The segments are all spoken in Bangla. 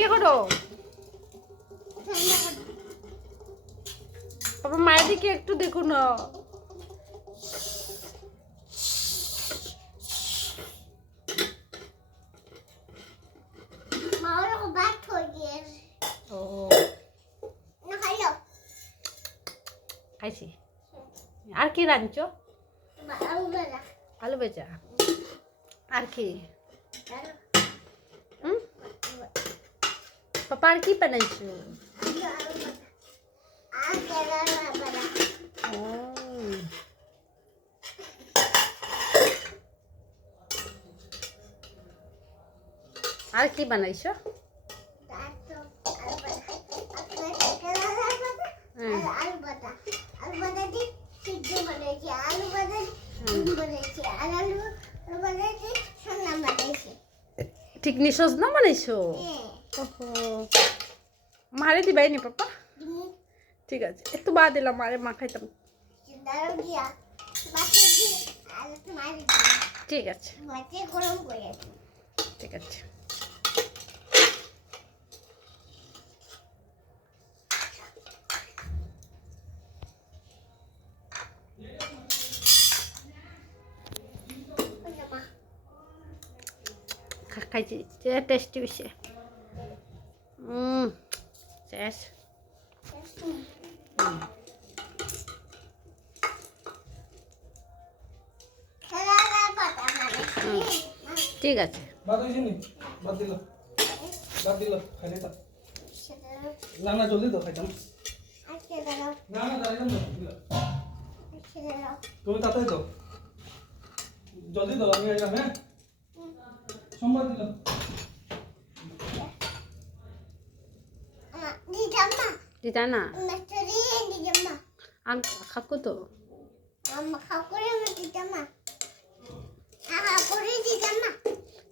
কি করো? বাবা মায়ের দিকে একটু দেখো না। খাইছি। আর কি রাঁধছো? আলু বেচা। আর কি? পাপা আর কি বানাইছো? আর কি বানাইছো? টিকনি সজনা বানাইছো? মারে দিবাই নি পাপা? ঠিক আছে, একটু বাদ দিলাম, মারে মা খাইতাম। ঠিক আছে ঠিক আছে। খাইছি, টেস্টি হয়েছে। শেষ। ঠিক আছে। জলদি তো খাইতাম। তুমি তাড়াতাড়ি দাও, জলদি দাও, আমি আইলাম। হ্যাঁ, সোমবার দিলাম। দিদা না খাকো তো।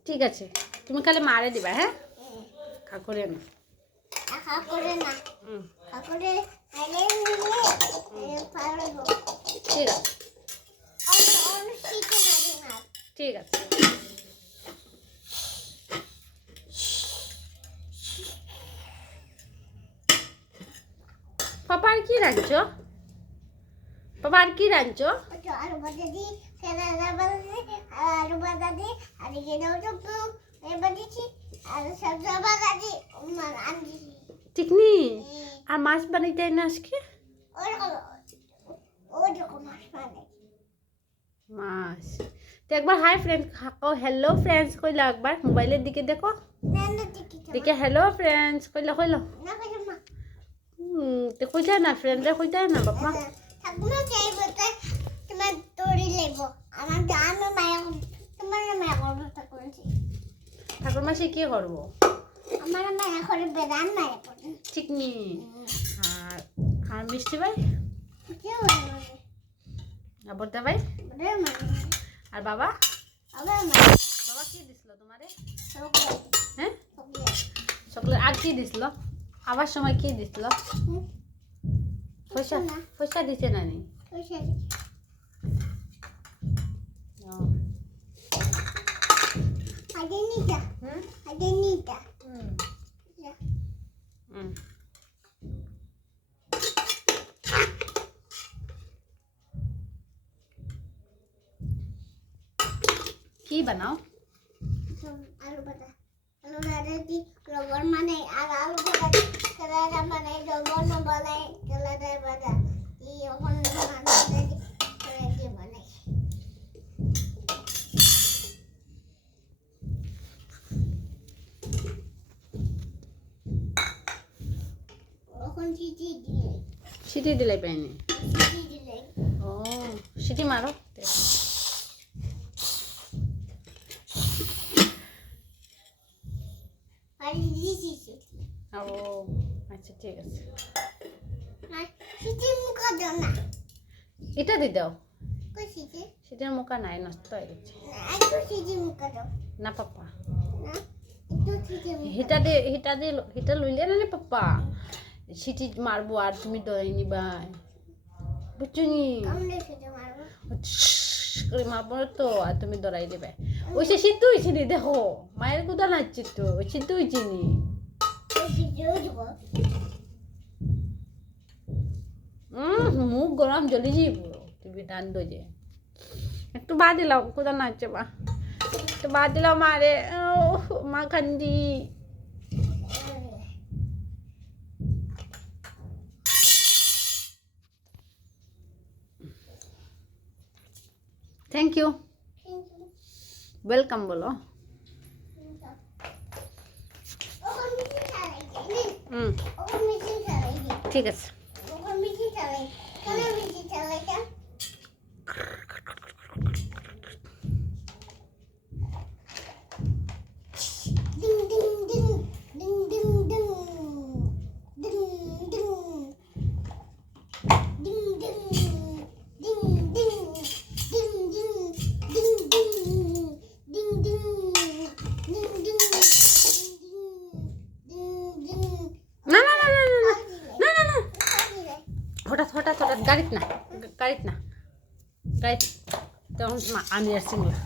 ঠিক আছে, তুমি খালি মারে দিবা। হ্যাঁ, খাকরে না। ঠিক আছে ঠিক আছে। পাপা আর কি রাঁধছো? পাপা আর কি রাঁধছো? টিকনি আর মাছ বানাইতে না আজকে? মাছ তো একবার হাই ফ্রেন্ড খাও, হ্যালো ফ্রেন্ডস কইলা, একবার মোবাইলের দিকে দেখো, দিকে হ্যালো ফ্রেন্ডস কইলা কইলো। তো কইতা না ফ্রেন্ডরা কইতা না বাবা। ঠাকুর মাসে কি করবো? চিকনি আর আর মিষ্টি ভাই বড়দা ভাই আর বাবা। বাবা কি দিছিল তোমারে? হ্যাঁ, চকলেট। আর কি দিছিল? আবার সময় কি দিছিল? পয়সা পয়সা দিছে না নি? কি বানাও? আলু ভাজা। আলু ভাজা দি লবণ মানে আর আলু ভাজা কেলাটা মানে লবণ মানে কেলাটা ভাজা এই ওখান মানে কেলাটা মানে ওখান সিটি দিলে পাইনি। ও সিটি মারো। ও আচ্ছা ঠিক আছে। এটা দি দাও। সিটির মুখা নাই, নষ্ট হয়ে গেছে। না পাপা, হিটা লইলে না পাপা, সিটি মারবো আর তুমি দই নিবা, বুঝছো নি? করে মারবো তো আর তুমি দরাই দেবে। ওই সে সিদ্ধ হয়েছে নি, দেখো মায়ের গুদা নাচছে তো, ওই সিদ্ধ হয়েছে নি। মুখ গরম জ্বলি যাই পুরো টিভি টান যে একটু বাদ দিলাম কোথা নাচছে বা একটু বাদ দিলাম মারে মা খান্দি থ্যাংক ইউ ওয়েলকাম বলো ঠিক আছে হঠাৎ হঠাৎ হঠাৎ গাড়িত না গাড়িত তখন আমি আর সিংলা